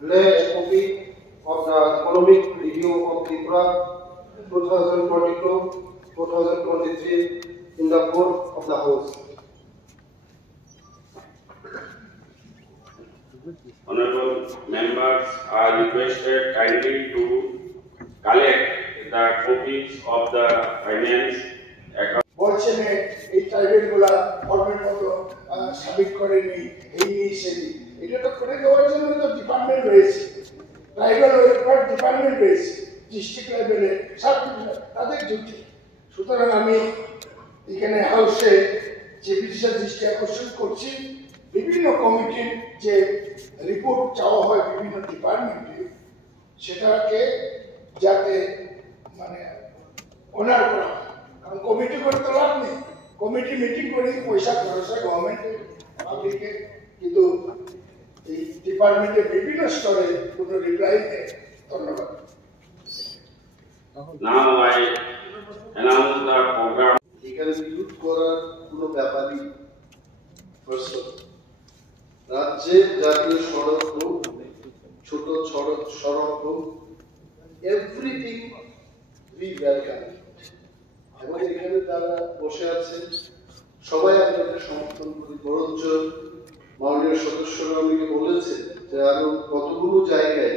relay a copy of the Economic Review of Tripura 2022-2023 in the court of the House. Honorable members are requested kindly to collect the copies of the finance account. বলছেনে এই ট্রাইবেলগুলা ফর্মের মতো submit করেনি এই সেই এটা তো করে দেওয়ার জন্য তো ডিপার্টমেন্ট রয়েছে, ট্রাইবেল ওয়েলফেয়ার ডিপার্টমেন্ট রয়েছে, ডিস্ট্রিক্ট লেভেলে সব তাদের ডিউটি। সুতরাং আমি এখানে হাউসে যে বিশেষ দৃষ্টি আকর্ষণ করছি, বিভিন্ন কমিটির যে রিপোর্ট চাওয়া হয় বিভিন্ন ডিপার্টমেন্টে, সেটাকে যাতে মানে অনার করা হয়। কারণ কমিটি করে তো লাভ নেই, কমিটি মিটিং করে পয়সা খরচ হয় গভর্নমেন্টের পাবলিকে, কিন্তু এই ডিপার্টমেন্টের বিভিন্ন স্তরে কোনো রিপ্লাই নেই। ধন্যবাদ। Now I announce the program. এখানে বিরোধ করার কোনো ব্যাপারই ফার্স্ট রাজ্যের জাতীয় সড়ক হোক, ছোট সড়ক হোক, এভরিথিং উই ওয়েলকাম। এবং এখানে যারা বসে আছেন সবাই আপনাদের সমর্থন করি। বরঞ্চ মাননীয় সদস্যরা আমাকে বলেছেন যে আরো কতগুলো জায়গায়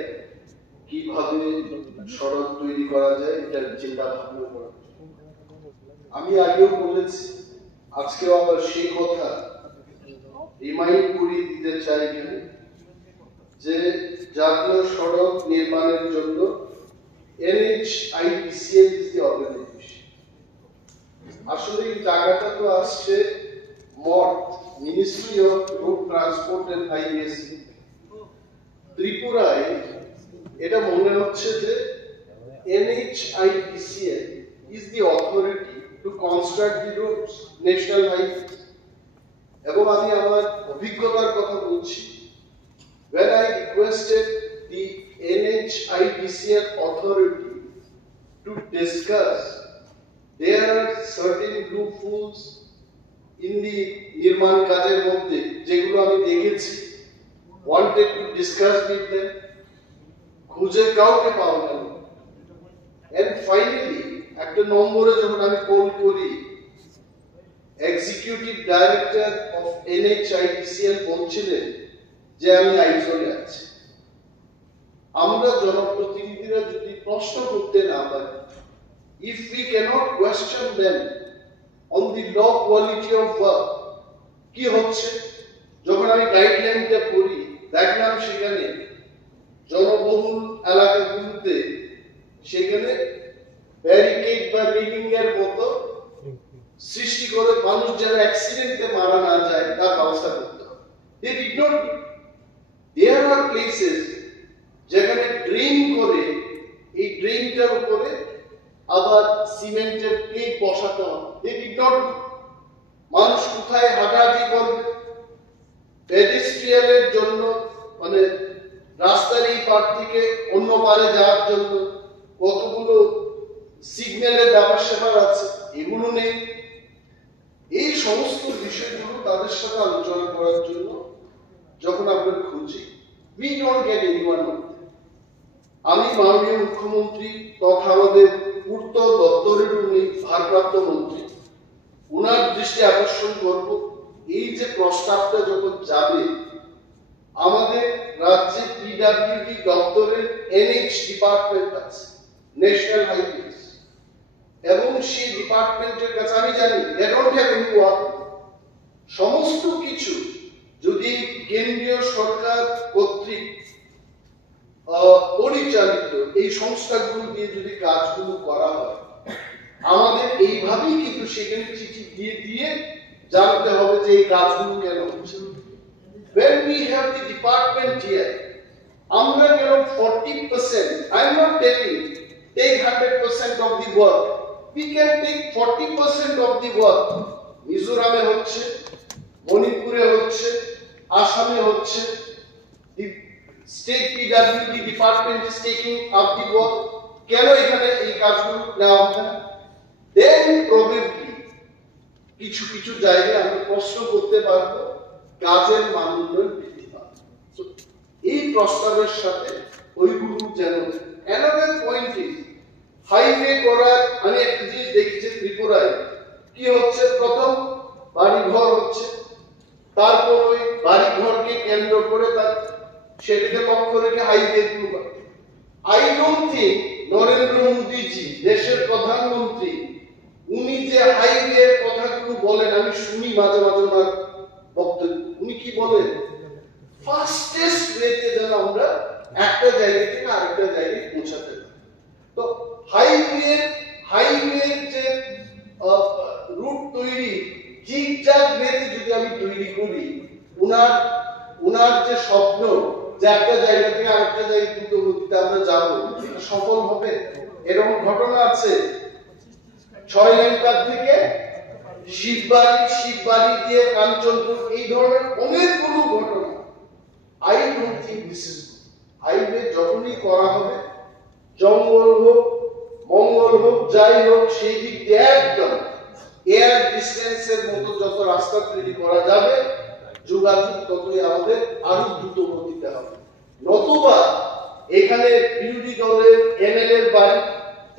কিভাবে সড়ক তৈরি করা যায় এটার চিন্তা ভাবনা করা। আমি আগেও বলেছি, আজকেও আবার সেই কথা রিমাইন্ড করিয়ে দিতে চাই এখানে যে জাতীয় সড়ক নির্মাণের জন্য NHIDCL is the organization। আসলে এই জায়গাটা তো আসছে ministry of road transport and highways ত্রিপুরায়। এটা মনে হচ্ছে যে NHIDCL is the authority to construct the roads, national highways। এবং আমি আমার অভিজ্ঞতার কথা বলছি, when I requested the NHIDCL authority to discuss there are certain loopholes in the নির্মাণ কাজের মধ্যে যেগুলো আমি দেখেছি, wanted to discuss with them, খুঁজে কাউকে পাওয়া গেল। and finally একটা নম্বরে যখন আমি কল করি, এক্সিকিউটিভ ডাইরেক্টর অফ NHIDCL বলছিলেন যে আমি আইজলে আছি। আমরা জনপ্রতিনিধিরা যদি প্রশ্ন করতে না পারি, if we cannot question them on the low quality of work, কি হচ্ছে? যখন আমি গাইডলাইনটা পড়ি দেখলাম সেখানে জনবহুল এলাকাগুলোতে সেখানে ব্যারিকেড বা রিলিং এর মতো সৃষ্টি করে মানুষ যেন অ্যাক্সিডেন্টে মারা না যায় তার ব্যবস্থা করতে হবে। They did not do. There are places যেখানে ড্রেন করে এই ড্রেনটার উপরে আবার সিমেন্টের প্লেট বসাতে হবে। They did not do. মানুষ কোথায় হাঁটাহাঁটি করবে? পেডেস্ট্রিয়ানের জন্য মানে রাস্তার এই পার থেকে অন্য পারে যাওয়ার জন্য কতগুলো সিগন্যালের ব্যাপার স্যাপার আছে, এগুলো নেই। এই সমস্ত বিষয়গুলো তাদের সাথে আলোচনা করার জন্য যখন আমরা খুঁজি, we don't get anyone of them। আমি মাননীয় মুখ্যমন্ত্রী তথা আমাদের পূর্ত দপ্তরের উনি ভারপ্রাপ্ত মন্ত্রী, উনার দৃষ্টি আকর্ষণ করব, এই যে প্রস্তাবটা যখন যাবে আমাদের রাজ্যে PWD দপ্তরের NH ডিপার্টমেন্ট আছে, ন্যাশনাল হাইওয়েজ, এবং সেই ডিপার্টমেন্টের কাছে আমি জানি they don't have any work। সমস্ত কিছু যদি কেন্দ্রীয় সরকার কর্তৃক পরিচালিত এই সংস্থাগুলো দিয়ে যদি কাজগুলো করা হয়, আমাদের এইভাবেই কিন্তু সেখানে চিঠি দিয়ে দিয়ে জানতে হবে যে এই কাজগুলো কেন হচ্ছে। When we have the department here, আমরা কেন 40%, I am not telling take 100% of the work, we can take 40% of the work। মিজোরামে হচ্ছে, মণিপুরে হচ্ছে, আসামে হচ্ছে, the state PWD department is taking up the work, কেন এখানে এই কাজগুলো নেওয়া হবে না? Then probably কিছু কিছু জায়গায় আমরা প্রশ্ন করতে পারবো, কাজের মান উন্নয়ন বৃদ্ধি পাবে। এই প্রস্তাবের সাথে ওইগুলো যেন অ্যানাদার পয়েন্ট ইজ হাইওয়ে করার আমি একটা জিনিস দেখেছি ত্রিপুরায় কি হচ্ছে প্রথম বাড়িঘর হচ্ছে তারপর ওই বাড়িঘরকে কেন্দ্র করে তার সেটাকে লক্ষ্য রেখে হাইওয়ে গুলো আই ডোন্ট থিঙ্ক নরেন্দ্র মোদীজি দেশের প্রধানমন্ত্রী উনি যে হাইওয়ে কথাগুলো বলেন আমি শুনি মাঝে মাঝে ওনার বক্তব্য উনি কি বলেন ফাস্টেস্ট ওয়েতে যেন আমরা একটা জায়গা থেকে আরেকটা জায়গায় পৌঁছাতে পারি তো হাইওয়ে যে রুট তৈরি জিগজাগ ওয়েতে যদি আমি তৈরি করি উনার যে স্বপ্ন যে একটা জায়গা থেকে আরেকটা জায়গায় দ্রুত গতিতে আমরা যাবো সফল হবে এরকম ঘটনা আছে 6 লেনকার থেকে শিববাড়ি দিয়ে কাঞ্চনপুর এই ধরনের অনেকগুলো ঘটনা I don't think this is highway যখনই করা হবে জঙ্গল হোক মঙ্গল হোক যাই হোক সেই দিক দিয়ে একদম এয়ার ডিস্টেন্সের মতো যত রাস্তা তৈরি করা যাবে যোগাযোগ ততই আমাদের আরো দ্রুত গতিতে হবে নতুবা এখানে বিরোধী দলের এমএলএ বাড়ি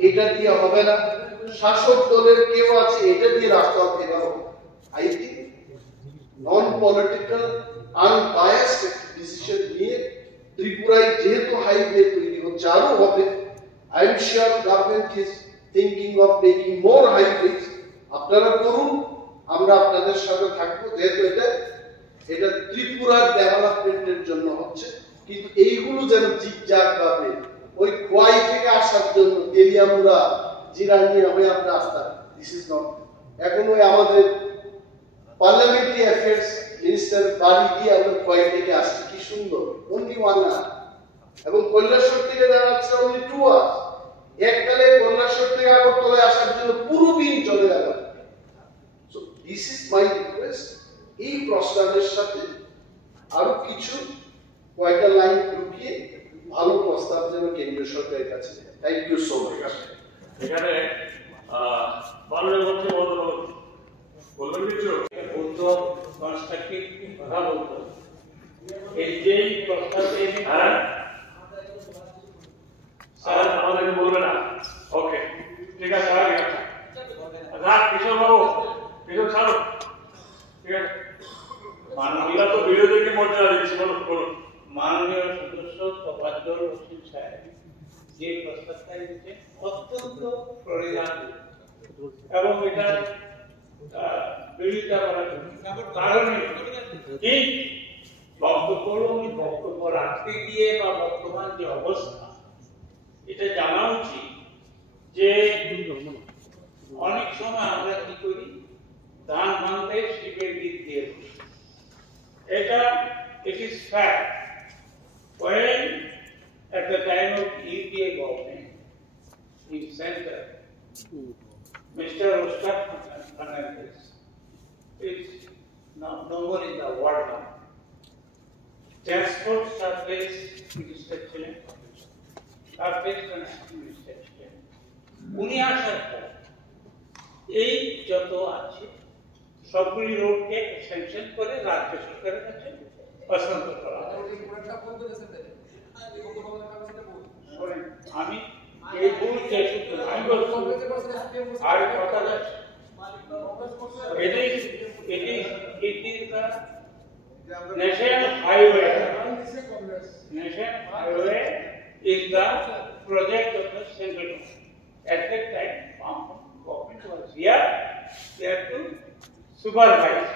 এটা দিয়ে হবে না শাসক দলের কেউ আছে এটা দিয়ে রাস্তা দেওয়া হবে I think non political unbiased decision নিয়ে ত্রিপুরায় যেহেতু হাইওয়ে তৈরি হচ্ছে আরো হবে I am sure government is thinking of making more highways আপনারা করুন আমরা আপনাদের সাথে থাকবো যেহেতু এটা ত্রিপুরার ডেভেলপমেন্টের জন্য হচ্ছে কিন্তু এইগুলো যেন জিগজাগ ভাবে ওই খোয়াই থেকে আসার জন্য তেলিয়ামুড়া জিরানিয়া হয়ে আমরা আসতাম দিস ইজ নট এখন ওই আমাদের পার্লামেন্টারি অ্যাফেয়ার্স মিনিস্টার বাড়ি দিয়ে আমরা খোয়াই থেকে আসছি কি সুন্দর অনলি 1 আওয়ার এবং কৈলাসহর থেকে দাঁড়াচ্ছে অনলি 2 আওয়ার এককালে কৈলাসহর থেকে আগরতলায় আসার জন্য পুরো দিন চলে গেল so this is my request এই প্রস্তাবের সাথে আরো কিছু কয়েকটা লাইন ঢুকিয়ে ভালো প্রস্তাব যেন কেন্দ্রীয় সরকারের কাছে থ্যাংক ইউ সো মাচ এখানে মাননীয় মুখ্যমন্ত্রী বলবেন কিছু বলতো কনস্ট্রাকটিভ কথা বলতো এই যে প্রস্তাবে হ্যাঁ স্যার আমাদেরকে বলবে না ওকে ঠিক আছে রাত কিশোর বাবু কিশোর ছাড়ো ঠিক আছে আমরা তো বিরোধীকে মর্যাদা দিচ্ছি বলুন মাননীয় সদস্য তফাজ্জল হোসেন সাহেব যে প্রস্তাবটা দিয়েছে অত্যন্ত প্রয়োজন এবং এটা বিরোধিতা করার কারণে এই বক্তব্য রাখতে গিয়ে বা বর্তমান যে অবস্থা এটা জানা উচিত যে অনেক সময় আমরা কি করি ধান ভাঙতে শিবের দিক দিয়ে এটা it is fact when at the time of UPA government in center Mr. Oscar Fernandez is no more in the world now. Transport surface minister surface and minister উনি আসার পর এই যত আছে সবগুলি রোডকে স্যাংশন করে রাজ্য সরকারের কাছে হস্তান্তর করা আমি এই বলতে আমি বলছি আর কথা it is the national highway is the project of the central government. At that time government was here to supervise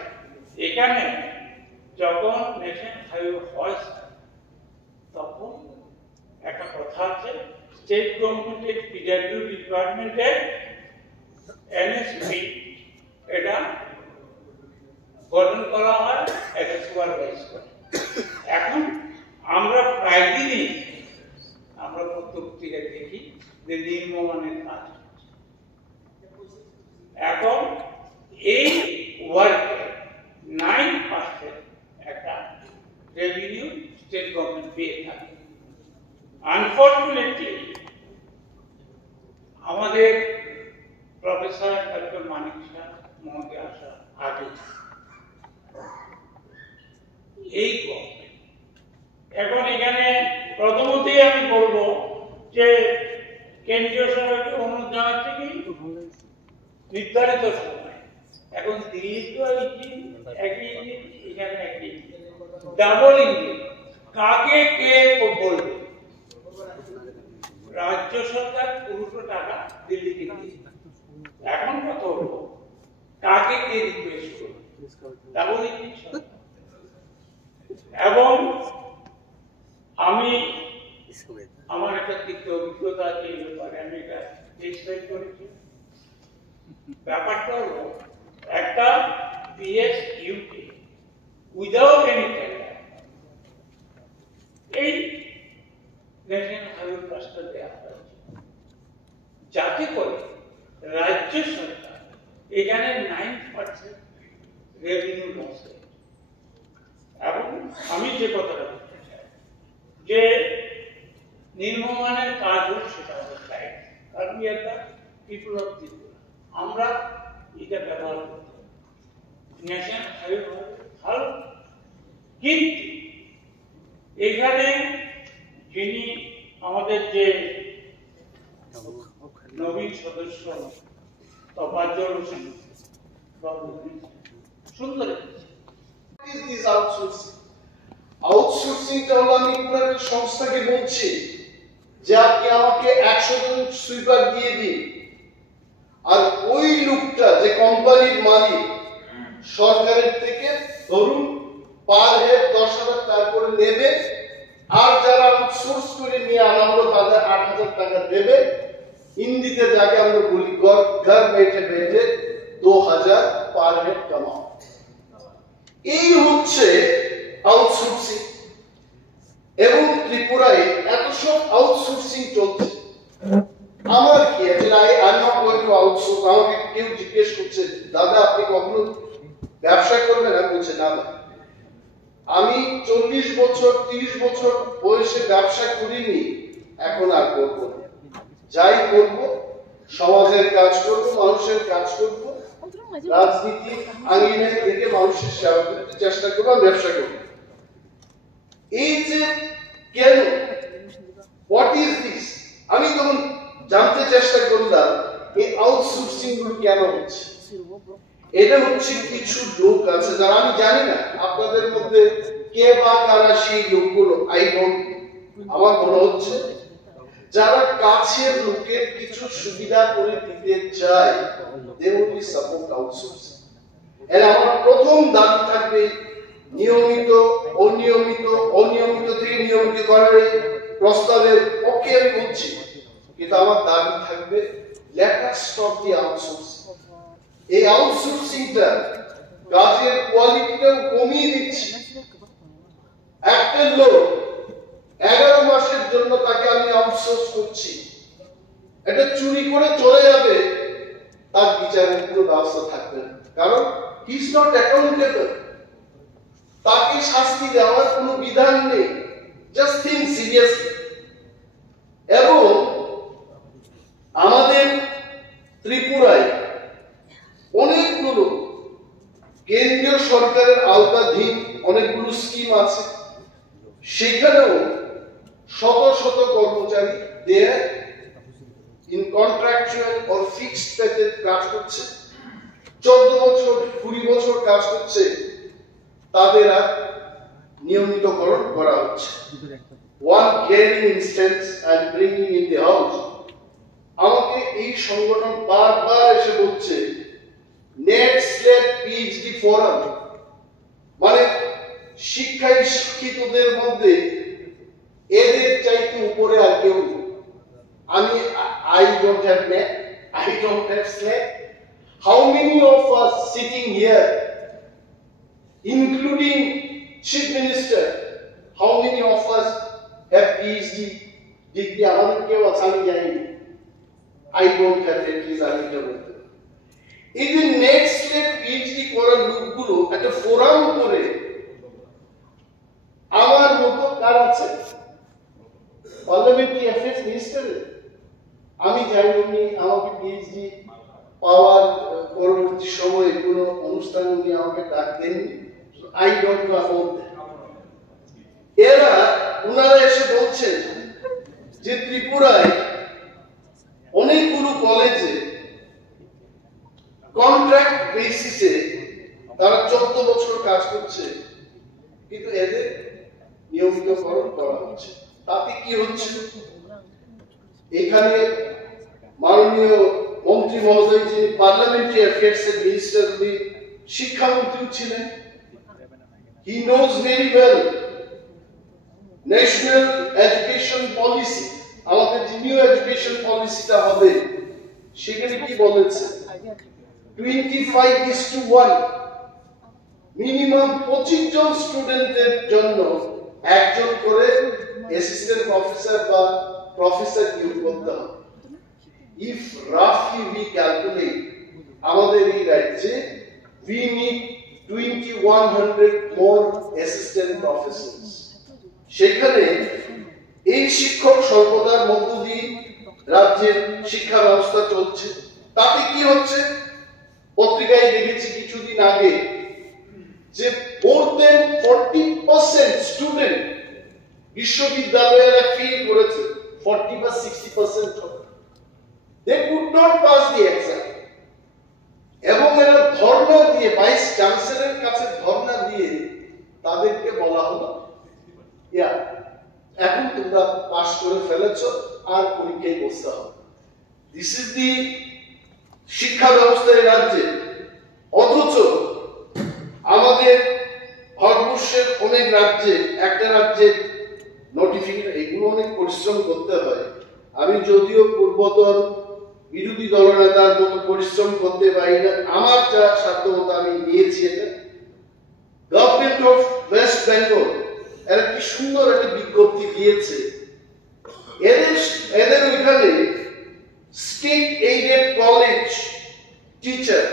এখানে যখন ন্যাশনাল হাইওয়ে হয় তখন একটা কথা আছে স্টেট গভর্নমেন্টের পিডব্লিউ ডিপার্টমেন্টের এনএসপি এটা গঠন করা হয় এটা সুপারভাইজ করে এখন আমরা প্রায় দিনই আমরা পত্রিকায় দেখি যে নির্মাণের কাজ এখন এই ওয়ার্কে 9% একটা রেভিনিউ স্টেট গভর্নমেন্ট পেয়ে থাকে আনফর্চুনেটলি আমাদের প্রফেসর ডক্টর মানিক শাহ মহোদয় আসার আগে এই গভর্নমেন্ট এখন এখানে প্রথমতেই আমি বলবো যে কেন্দ্রীয় সরকারকে অনুরোধ জানাচ্ছি কি নির্ধারিত সময়, এখন দিল্লি তো একই ইঞ্জিন, এখানে একই ডাবল ইঞ্জিন, কাকে কে বলবে? রাজ্য সরকার পুরো টাকা দিল্লিকে দিচ্ছে। এখন কথা হলো কাকে কে রিকোয়েস্ট করবে? Double engine. এবং আমি আমার একটা তিক্ত অভিজ্ঞতা আছে এই ব্যাপারে, আমি এটা এক্সপ্লেন করেছি। ব্যাপারটা হলো একটা PSUকে উইদাউট এনি টেন্ডার এই ন্যাশনাল হাইওয়ে ট্রাস্টে দেওয়া হয়েছে, যাতে করে রাজ্য সরকার এখানে 9% রেভিনিউ লস। এবং আমি যে কথাটা বলতে চাই যে নির্মাণের কাজ হোক সেটা হবে রাইট, কারণ এটা পিপল অফ ত্রিপুরা, আমরা এটা ব্যবহার করতে ন্যাশনাল হাইওয়ে ভালো। কিন্তু এখানে যিনি আমাদের যে নবীন সদস্য তফাজ্জল হোসেন বাবু সুন্দর আউটসোর্সিংটা হলো আমি পুরো একটা সংস্থাকে বলছি যে আপনি আমাকে 100 জন সুইপার দিয়ে দিন, আর ওই লোকটা যে কোম্পানির মালিক সরকারের থেকে ধরুন পার হেড 10,000 টাকা করে নেবে, আর যারা আউটসোর্স করে নিয়ে আনা হলো তাদের 8,000 টাকা দেবে। হিন্দিতে যাকে আমরা বলি ঘর বেঠে বেঠে 2,000 পার হেড কামাও। এই হচ্ছে আউটসোর্সিং। এবং ত্রিপুরায় এত সব আউটসোর্সিং চলছে। আমার কি আছে, I am not going to outsource. আমাকে কেউ জিজ্ঞেস করছে দাদা আপনি কখনো ব্যবসা করবেন? আমি বলছি না, আমি 40 বছর 30 বছর বয়সে ব্যবসা করিনি, এখন আর করব না। যাই করব সমাজের কাজ করব, মানুষের কাজ করব, রাজনীতি আঙ্গিনায় থেকে মানুষের সেবা করতে চেষ্টা করবো, ব্যবসা করব। এই যে কেন, হোয়াট ইজ দিস, আমি তখন জানতে চেষ্টা করলাম এই আউটসোর্সিং গুলো কেন হচ্ছে। এটা হচ্ছে কিছু লোক আছে যারা, আমি জানি না আপনাদের মধ্যে কে বা কারা সেই লোকগুলো, আমার মনে হচ্ছে যারা কাছের লোকের কিছু সুবিধা করে দিতে চায়, they only support outsourcing। এর আমার প্রথম দাবি থাকবে নিয়মিত অনিয়মিত, অনিয়মিত থেকে নিয়মিত করার প্রস্তাবের পক্ষে আমি বলছি, কিন্তু আমার দাবি থাকবে let us stop the outsourcing। এই আউটসোর্সিংটা কাজের কোয়ালিটিটাও কমিয়ে দিচ্ছে। একটা লোক 11 মাসের জন্য তাকে আমি আউটসোর্স করছি, এটা চুরি করে চলে যাবে, তার বিচারের কোনো ব্যবস্থা থাকবে না, কারণ হি ইজ নট অ্যাকাউন্টেবল। তাকে শাস্তি দেওয়ার কোনো বিধান নেই। Just think seriously. এবং আমাদের ত্রিপুরায় অনেকগুলো কেন্দ্রীয় সরকারের আওতাধীন অনেকগুলো স্কিম আছে, সেখানেও শত শত কর্মচারী দেয় ইন কন্ট্রাকচুয়াল অর ফিক্সড পেতে কাজ করছে, 14 বছর 20 বছর কাজ করছে, তাদের আর নিয়মিতকরণ করা হচ্ছে। One glaring instance I am bringing in the house, আমাকে এই সংগঠন বারবার এসে বলছে নেট স্লেট পিএইচডি ফোরাম, মানে শিক্ষায় শিক্ষিতদের মধ্যে এদের চাইতে উপরে আর কেউ নেই। আমি I don't have net, I don't have SLAT. How many of us sitting here, including Chief Minister, how many of us have PhD degree? আমাদের কেউ আছে, আমি জানি না। I don't have at least আমি জানি না। এই যে নেট স্লেট পিএইচডি করার লোকগুলো একটা ফোরাম করে আমার মতো কার আছে পার্লামেন্টারি অ্যাফেয়ার্স মিনিস্টার, আমি জানি উনি আমাকে পিএইচডি পাওয়ার পরবর্তী সময়ে কোনো অনুষ্ঠানে উনি আমাকে ডাক দেননি। I don't know about that. এরা ওনারা এসে বলছেন যে ত্রিপুরায় অনেকগুলো কলেজে কন্ট্রাক্ট বেসিসে তারা 14 বছর কাজ করছে, কিন্তু এদের নিয়মিতকরণ করা হচ্ছে। তাতে কি হচ্ছে? এখানে মাননীয় মন্ত্রী মহোদয়, যিনি পার্লামেন্টারি অ্যাফেয়ার্স এর মিনিস্টার, উনি শিক্ষামন্ত্রী ছিলেন। He knows very well national education policy, আমাদের যে নিউ এডুকেশন পলিসিটা হবে সেখানে কি বলেছে? 25:1 মিনিমাম 25 জন স্টুডেন্টের জন্য একজন করে অ্যাসিস্ট্যান্ট প্রফেসর বা প্রফেসর নিয়োগ করতে হবে। If roughly we calculate, আমাদের এই রাজ্যে we need 2100 more assistant professors। সেখানে এই শিক্ষক স্বল্পতার মধ্য দিয়ে রাজ্যের শিক্ষা ব্যবস্থা চলছে। তাতে কি হচ্ছে? পত্রিকায় দেখেছি কিছুদিন আগে যে more than 40% স্টুডেন্ট বিশ্ববিদ্যালয়েরা ফেল করেছে, 40 বা 60% হবে। They could not pass the exam. এবং এরা ধর্ণা দিয়ে, ভাইস চ্যান্সেলরের কাছে ধর্ণা দিয়ে তাদেরকে বলা হলো, এখন তোমরা পাস করে ফেলেছো, আর পরীক্ষায় বসতে হবে। দিস ইজ দি শিক্ষা ব্যবস্থা এই রাজ্যে। অথচ আমাদের ভারতবর্ষের অনেক রাজ্যে, একটা রাজ্যে নোটিফিকেশন, এগুলো অনেক পরিশ্রম করতে হয়। আমি যদিও পূর্বতন বিরোধী দলনেতার মতো পরিশ্রম করতে পারি না, আমার যা সাধ্যমতো আমি নিয়েছি। এটা গভর্নমেন্ট অফ ওয়েস্ট বেঙ্গল এর কি সুন্দর একটা বিজ্ঞপ্তি দিয়েছে। এদের ওইখানে state aided college teacher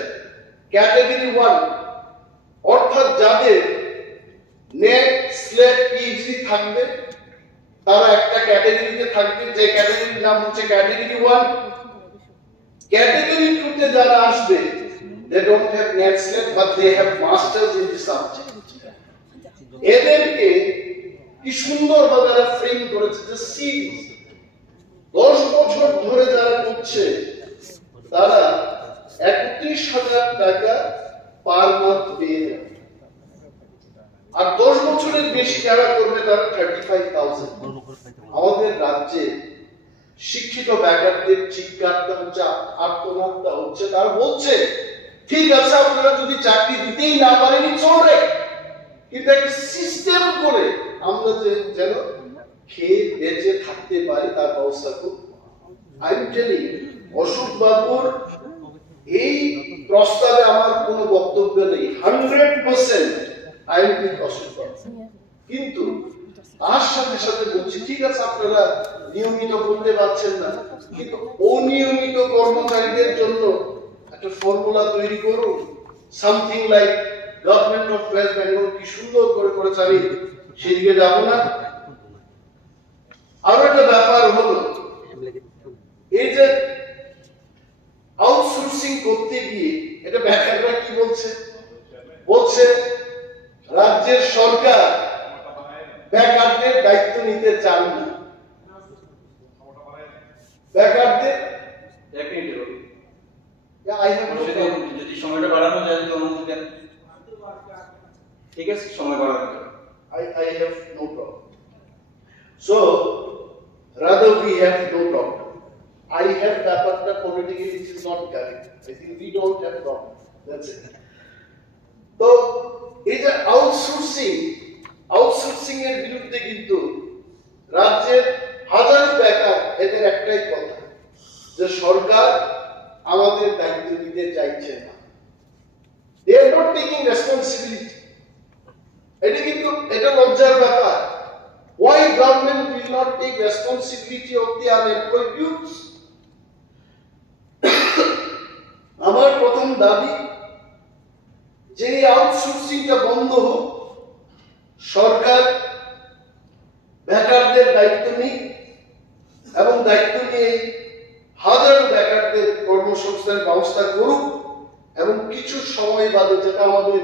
category 1, অর্থাৎ যাদের নেট, স্লেট, পিএইচডি থাকবে তারা একটা ক্যাটাগরিতে থাকবে, যে ক্যাটাগরির নাম হচ্ছে ক্যাটাগরি 1। ক্যাটাগরি 2 তে যারা আসবে, they don't have net slate but they have masters in the subject। এদেরকে কি সুন্দরভাবে তারা ফ্রেম করেছে যে সিরিজ 10 বছর ধরে যারা করছে তারা 31,000 টাকা পার মান্থ পেয়ে যাবে, আর 10 বছরের বেশি যারা করবে তারা 35,000। আমাদের রাজ্যে শিক্ষিত বেকারদের চিৎকারটা হচ্ছে, আত্মহত্যা হচ্ছে। তারা বলছে ঠিক আছে, আপনারা যদি চাকরি দিতেই না পারেন চলবে, কিন্তু একটা সিস্টেম করে আমরা যেন খেয়ে বেঁচে থাকতে পারি তার ব্যবস্থা করব। I am telling you, Ashok বাবুর এই প্রস্তাবে আমার কোনো বক্তব্য নেই, 100% আই এম উইথ অশোক বাবু। কিন্তু তার সাথে সাথে বলছি ঠিক আছে, আপনারা নিয়মিত করতে পারছেন না, কিন্তু অনিয়মিত কর্মচারীদের জন্য একটা ফর্মুলা তৈরি করুন। Something like government of West Bengal কি সুন্দর করে করেছে, আমি সেদিকে যাব না। আরো একটা ব্যাপার হলো, এই যে আউটসোর্সিং করতে গিয়ে এটা বেকাররা কি বলছে? বলছে রাজ্যের সরকার বেকারদের দায়িত্ব নিতে চান না। বেকারদের যদি সময়টা বাড়ানো যায়, যদি অনুমতি দেন, ঠিক আছে, সময় বাড়ানো যায়। I have no problem. So, rather we have no problem. I have ব্যাপারটা politically which is not correct. I think we don't have problem. That's it. তো এই যে আউটসোর্সিং এর বিরুদ্ধে কিন্তু রাজ্যের হাজার বেকার, এদের একটাই কথা যে সরকার আমাদের দায়িত্ব নিতে চাইছে না। They are not taking responsibility. এটা লজ্জার ব্যাপার। Why government will not take responsibility of the unemployed youths? আমার প্রথম দাবি যে আউটসোর্সিংটা বন্ধ হোক, সরকার বেকারদের দায়িত্ব নিক এবং দায়িত্ব নিয়ে হাজারো বেকারদের কর্মসংস্থানের ব্যবস্থা করুক, এবং কিছু সময় বাদে, যেটা আমাদের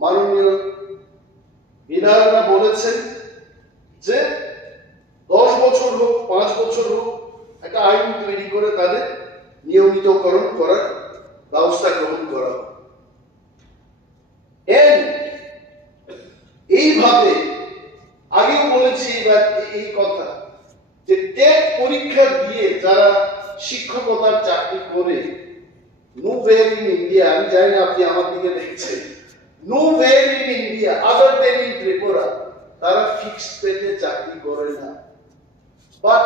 মাননীয় বিধায়করা বলেছেন যে 10 বছর হোক 5 বছর হোক একটা আইন তৈরি করে তাদের নিয়মিতকরণ করার ব্যবস্থা গ্রহণ করা হয়। এইভাবে আগেও বলেছি এই কথা যে টেট পরীক্ষা দিয়ে যারা শিক্ষকতার চাকরি করে nowhere in India, আমি জানি না আপনি আমার দিকে দেখছেন, nowhere in India other than in Tripura তারা ফিক্সড পেতে চাকরি করে না। বাট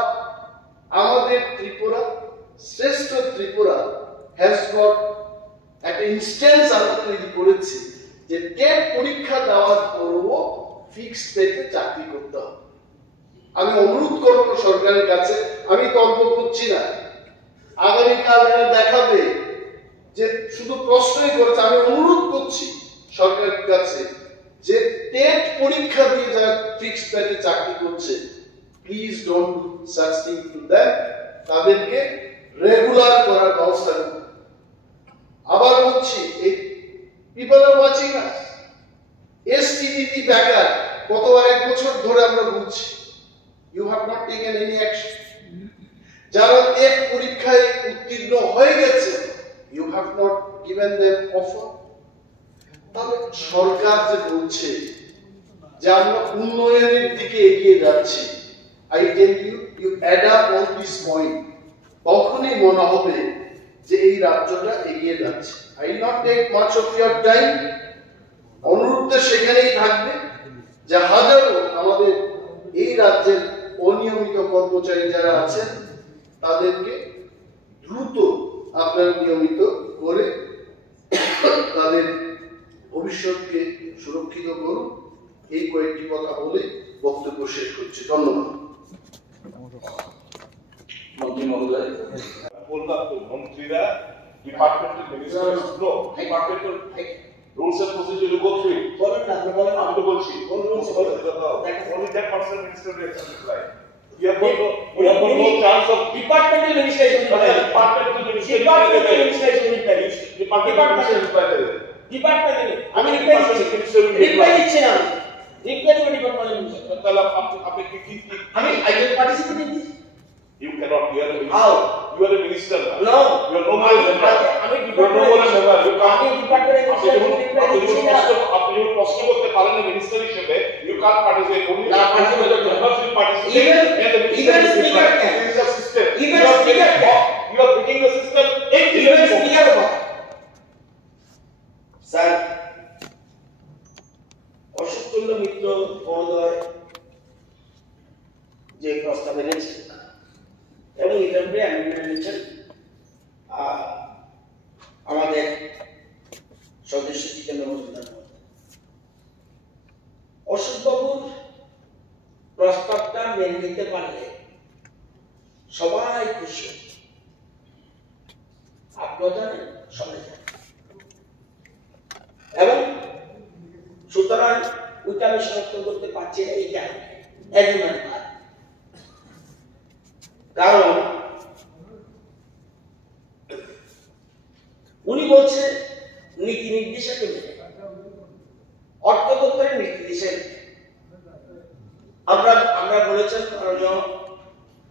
আমাদের ত্রিপুরা, শ্রেষ্ঠ ত্রিপুরা হ্যাজ গট একটা ইনস্ট্যান্স আমরা তৈরি করেছি যে টেট পরীক্ষা দেওয়ার পরও ফিক্সড পেতে চাকরি করতে হবে। আমি অনুরোধ করব সরকারের কাছে, আমি তর্ক করছি না, আগামীকাল এরা দেখাবে যে শুধু প্রশ্নই করছে, আমি অনুরোধ করছি সরকারের কাছে যে টেট পরীক্ষা দিয়ে যারা ফিক্সড পেতে চাকরি করছে, please don't do such thing to them, তাদেরকে রেগুলার করার ব্যবস্থা করুন। আবার বলছি, এই পিপল আর ওয়াচিং আস, এসটিডিটি বেকার কত 1 বছর ধরে আমরা বলছি, you have not taken any action. যারা টেট পরীক্ষায় উত্তীর্ণ হয়ে গেছে, you have not given them offer. তাহলে সরকার যে বলছে যে আমরা উন্নয়নের দিকে এগিয়ে যাচ্ছি, I tell you, you add up on this point, তখনই মনে হবে যে এই রাজ্যটা এগিয়ে যাচ্ছে। I will not take much of your time. অনুরোধটা সেখানেই থাকবে যে হাজারো আমাদের এই রাজ্যের অনিয়মিত কর্মচারী যারা আছেন তাদেরকে দ্রুত আপনারা নিয়মিত করে তাদের ভবিষ্যৎকে সুরক্ষিত করুন। এই কয়েকটি কথা বলে বক্তব্য শেষ করছি। ধন্যবাদ। মন্ত্রী মহোদয়, বললাম তো মন্ত্রীরা departmental ministers no departmental rules and procedure go through it. বলেন না, আপনি বলেন না। আমি তো বলছি কোন রুলস বলেন? only that person minister will reply. We have got no chance of departmental administration departmental আমি রিপ্লাই দিচ্ছি না, রিপ্লাই দেব ডিপার্টমেন্টাল মিনিস্টার। তাহলে আপনি কি আমি I can participate in this. You cannot. You are a minister. How? You are a minister. No. You are no more a member. আমি You are no more a member. You can't. আমি departmental আপনি যখন প্রশ্ন করতে পারেন না minister হিসেবে, you can't participate. Only না, the members will participate. Even and the minister even will speaker reply. can. This is a system. Even You are speaker getting- can. You are picking the system. even speaker sir Ashokchandra Mitra মহোদয় যে প্রস্তাব এনেছেন এবং এটার উপরে amendment এনেছেন আমাদের সদস্য জিতেন্দ্র মজুমদার মহোদয়। অশোকবাবুর প্রস্তাবটা মেনে নিতে পারলে সবাই খুশি, আপনিও জানেন, সবাই জানেন। এবং সুতরাং ওইটা আমি সমর্থন করতে পারছি না, এইটা কারণ উনি বলছে নীতি নির্দেশকে মেনে, অর্থ দপ্তরের নীতি নির্দেশে আমরা বলেছেন মাননীয়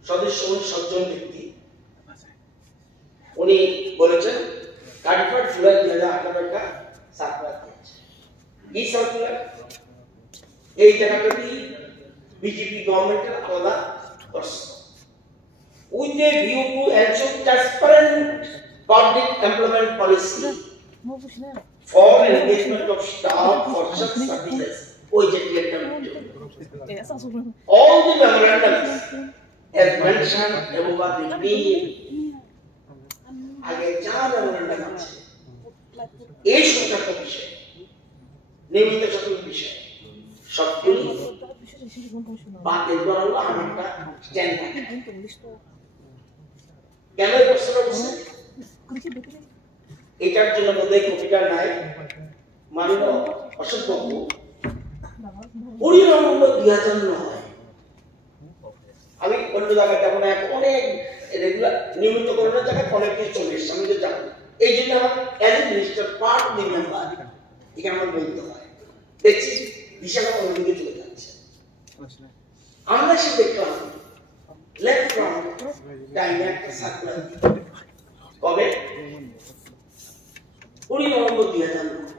সদস্য সজ্জন ব্যক্তি, উনি বলেছেন 31 জুলাই 2018 একটা সার্কুলার দিয়েছে। এই সার্কুলার এই জায়গাটাতে বিজেপি গভর্নমেন্টের আলাদা করছে with a view to ensure transparent public employment policy for engagement of staff for such services. All the memorandums as mentioned above the being আগে যা মেমোরেন্ডাম আছে এই সংক্রান্ত বিষয়, নিয়মিত সকল বিষয় সবগুলি বাতিল করা হলো। আমারটা স্ট্যান্ড কেন এই প্রশ্নটা উঠছে? এটার জন্য বোধহয় কপিটা নাই। মাননীয় অশোক বাবু 20 নভেম্বর 2009 আমি অন্য জায়গায় যাবো না, অনেক রেগুলার নিয়মিতকরণের জায়গায় অনেক কিছু চলে এসছে, আমি তো যাবো। এই জন্য আমার as a minister part of the member এখানে আমার বলতে হয়। দেখছি দিশাটা অন্যদিকে চলে যাচ্ছে। আমরা সে দেখলাম লেফট ফ্রন্ট টাইমে একটা সার্কুলার কবে 20 নভেম্বর 2009